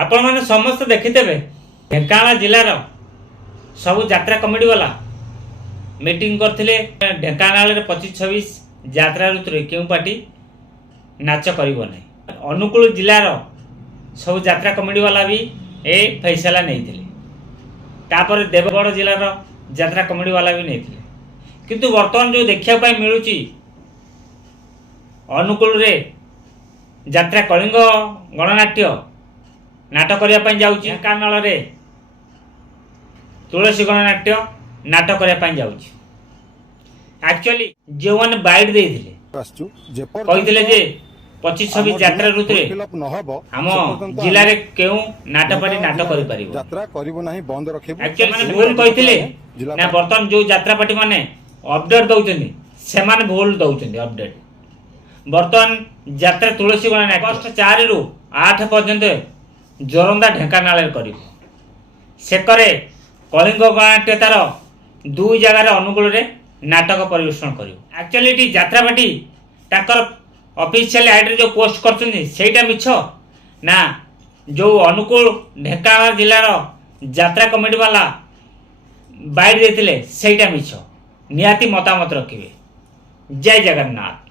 आपण मैंने समस्त देखिथे ढेंकानाल जिलार सबू यात्रा कमिटी वाला मीटिंग करथिले। ढेंकानाल 25-26 यात्रा ऋतु क्यों पार्टी नाच करिबो नै। अनुकूल जिलार सब यात्रा कमिटी वाला भी ए फैसला नहीं थिले। तापर देवगढ़ जिलार यात्रा कमिटी वाला भी नहीं थिले। किंतु वर्तमान जो देखा मिलूची अनुकूल रे यात्रा कलिंग गणनाट्य नाटक करने जाऊँ। ढेंकानाल रे तुलसी गणनाट्य नाटक करने जाऊँ। एक्चुअली जो मैंने बाइट देइथिले कहिथिले जे 25-26 यात्रा ऋतु आम जिले में क्यों नाटपाटी नाटक करि परिबो यात्रा करिवो नाही बंद रखिबो। एक्चुअली माने भूल कहिथिले ना। बर्तमान जो यात्रापाटी माने अपडेट दउचंदी से माने भूल दउचंदी अपडेट। बर्तमान यात्रा तुलसी गणनाट्य अगस्ट 4 रु 8 पर्यंत जोरंदा ढेंकानाल कर सेकरे कलिंग गणनाट्य तार 2 जगार अनुकूल रे नाटक परिवेषण कर। एक्चुअली यात्रापाटी ताकर ऑफिशियल आईडी जो पोस्ट करछन्ती सेटा मिछ ना। जो अनुकूल ढेंकानाल जिलार यात्रा कमिटी वाला बाइट देथिले सेटा मिछ। निहाती मतामत रखिबे। जय जगन्नाथ।